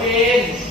ver eles.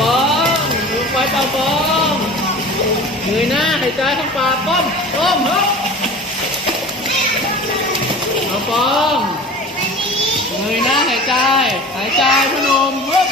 ปองลุกไปเป่าปองเหนื่อยหน้าหายใจข้างปากป้อมป้อมเฮ้เป่าปองเหนื่อยหน้าหายใจ หายใจพนมเฮ้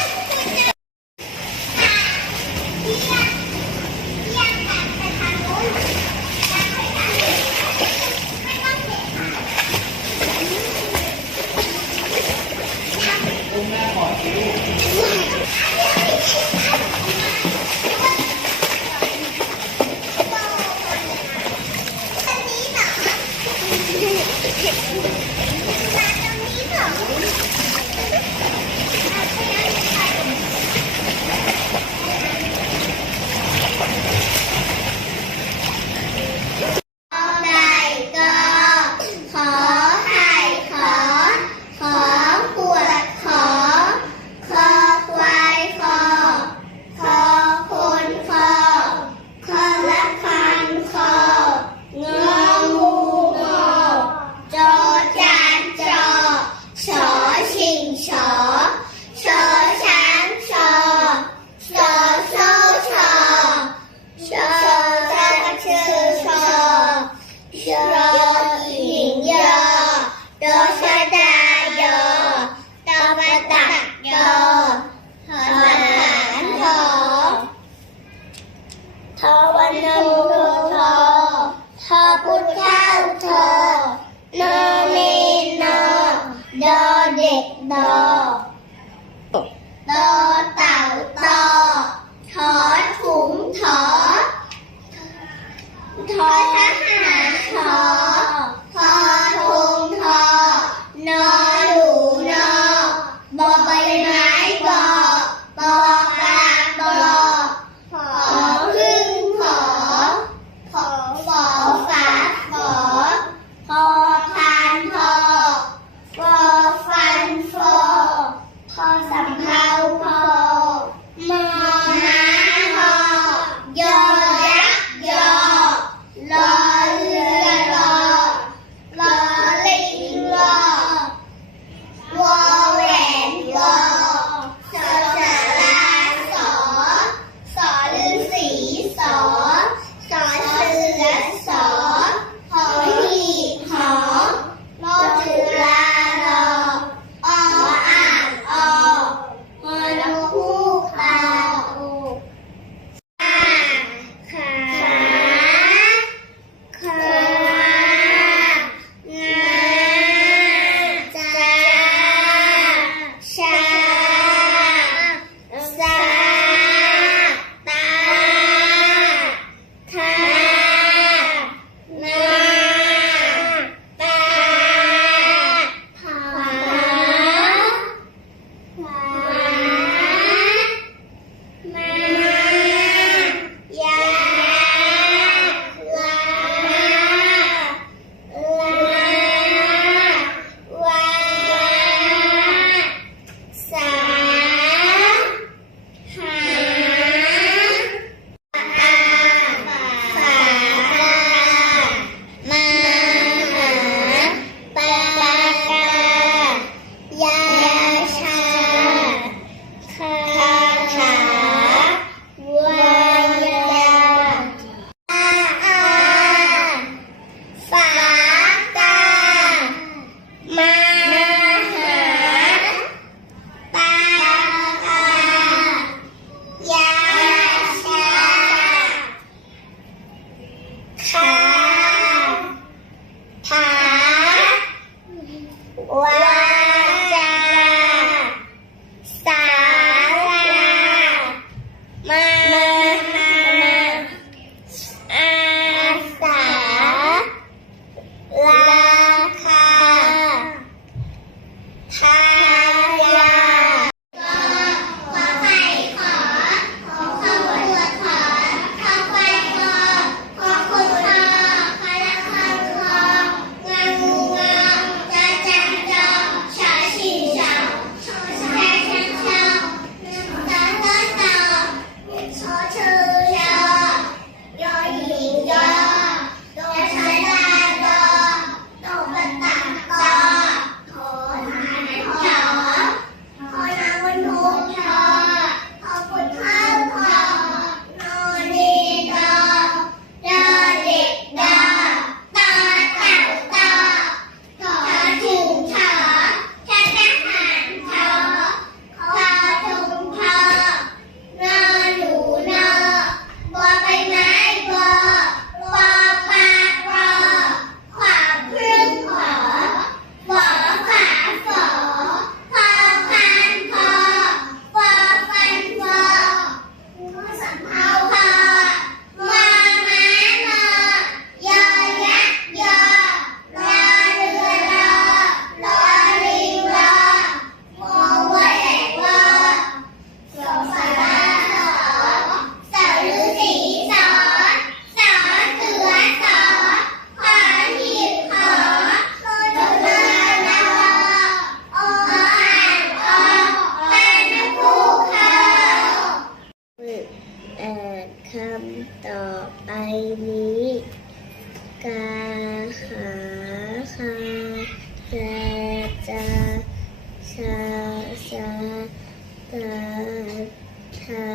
ทะ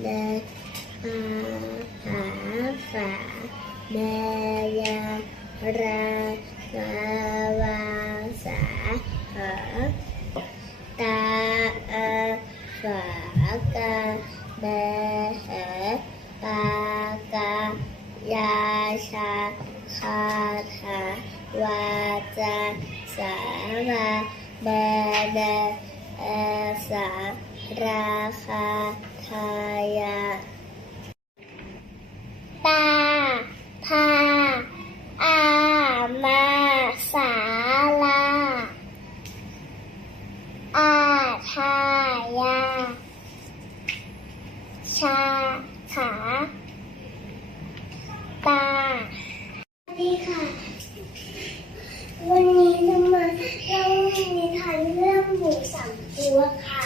เลาหาฝาแมยาราสาวาสาหตาอากาแมเหปากายาชาคาถาวาจาสาวาแม ราคาทายา ตา พา อา มา สาลา อาทายา ชา ขา ตา สวัสดีค่ะ วันนี้จะมาเล่านิทานเรื่องหมูสามตัวค่ะ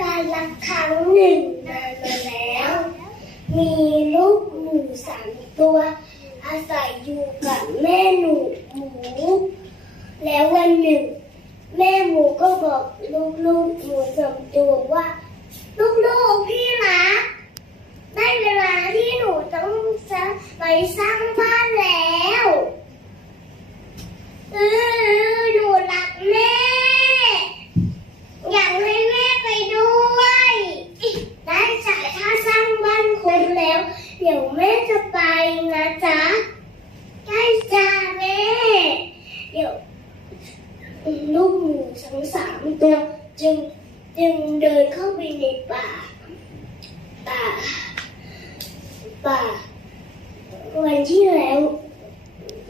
การละครั้งหนึ่งนานมาแล้ว มีลูกหมูสาม ตัว อาศัยอยู่กับแม่หนูหมูแล้ววันหนึ่ง แม่หมูก็บอกลูกๆหมูสามตัวว่า ลูกๆพี่รักได้เวลาที่หนูต้องไปสร้างบ้านแล้วเออหนูรักแม่ อยากให้แม่ไปด้วย ได้จ้ะถ้าสร้างบ้านครบแล้ว เดี๋ยวแม่จะไปนะจ๊ะได้จ้ะแม่ เดี๋ยวลูกหมูทั้งสามตัวจึงจึงเดินเข้าไปในป่า ป่า ป่า วันที่แล้ว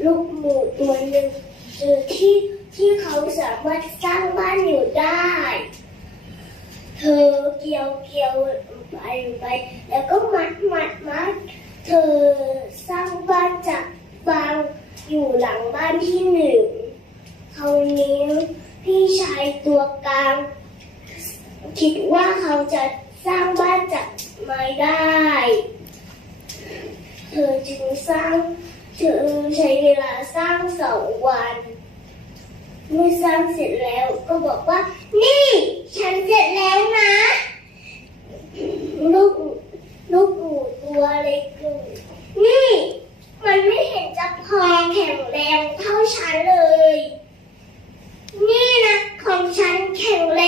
ลูกหมูตัวหนึ่งเจอที่ที่เขาสามารถสร้างบ้านอยู่ได้ เธอเกี่ยวเกี่ยวไปไป แล้วก็มัดมัดมัด เธอสร้างบ้านจากฟางอยู่หลังบ้านที่หนึ่ง คราวนี้พี่ชายตัวกลาง คิดว่าเขาจะสร้างบ้านจากไม้ได้ เธอจึงสร้างเธอใช้เวลาสร้างสองวันเมื่อสร้างเสร็จแล้วก็บอกว่า นี่ฉันเสร็จแล้วนะ ลูกลูกหมูตัวเล็กอยู่นี่ มันไม่เห็นจะพอแข็งแรงเท่าฉันเลย นี่นะของฉันแข็งแรง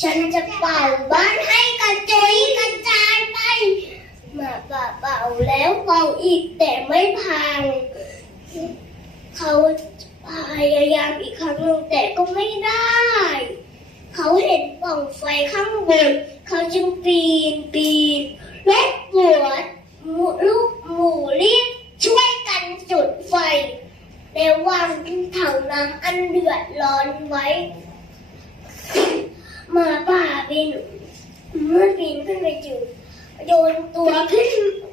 ฉันจะเป่าบ้านให้กระจุยกระจายไปหมาป่าเป่าแล้วเป่าอีกแต่ไม่พัง เขาพยายามอีกครั้งหนึ่งแต่ก็ไม่ได้ เขาเห็นปล่องไฟข้างบน เขาจึงปีนปีนและหัวหมูลูกหมูรีบช่วยกันจุดไฟ และวางถังน้ำอันเดือดร้อนไว้ หมาป่าบินเมื่อปีนขึ้นไปจุดโยนตัวขึ้น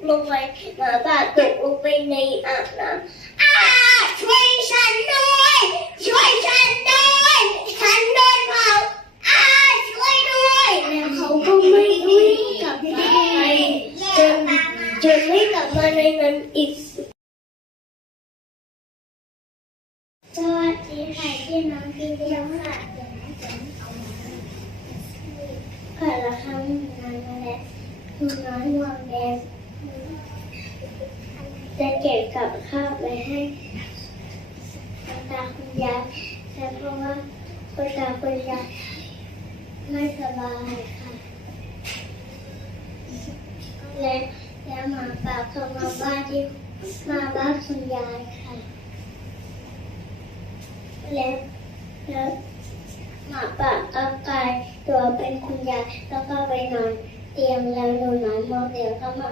ลงไปหมาป่าตกลงไปในอ่างน้ำอ้าช่วยฉันด้วย ช่วยฉันด้วย ฉันโดนเผาอ้าช่วยด้วยแล้วเขาก็ไม่วิ่งกลับไปจนจนไม่กลับมาในนั้นอีกสวัสดีค่ะที่น้องพี่เลี้ยงค่ะ เกิดละครั้งหนึ่งนานมาแล้วคุณน้อยงวงแดงจะเก็บกับข้าวไปให้คุณตาคุณยายแต่เพราะว่าคุณตาคุณยายไม่สบายค่ะและแล้วหมาป่าเข้ามาบ้านที่มาบ้านคุณยายค่ะ แล้วแล้วหมาป่าก็กลาย ตัวเป็นคุณยายแล้วก็ไปนอนเตียงแล้วหนูน้อยโมเดลก็มา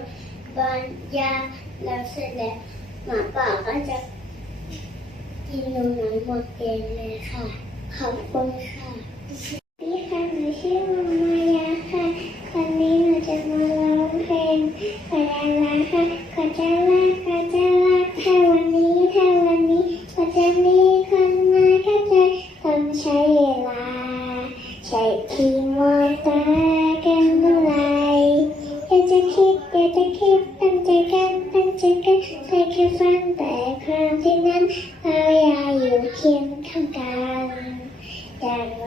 บ้านยาแล้วเสร็จแล้วหมาป่าก็จะกินหนูน้อนหมดเตียงเลยค่ะ ขอบคุณค่ะ ตั้งใจกันใส่แค่ฝันแต่คราวที่นั้นเราอยากอยู่เคียงข้างกันจากวันวันทำไมยัง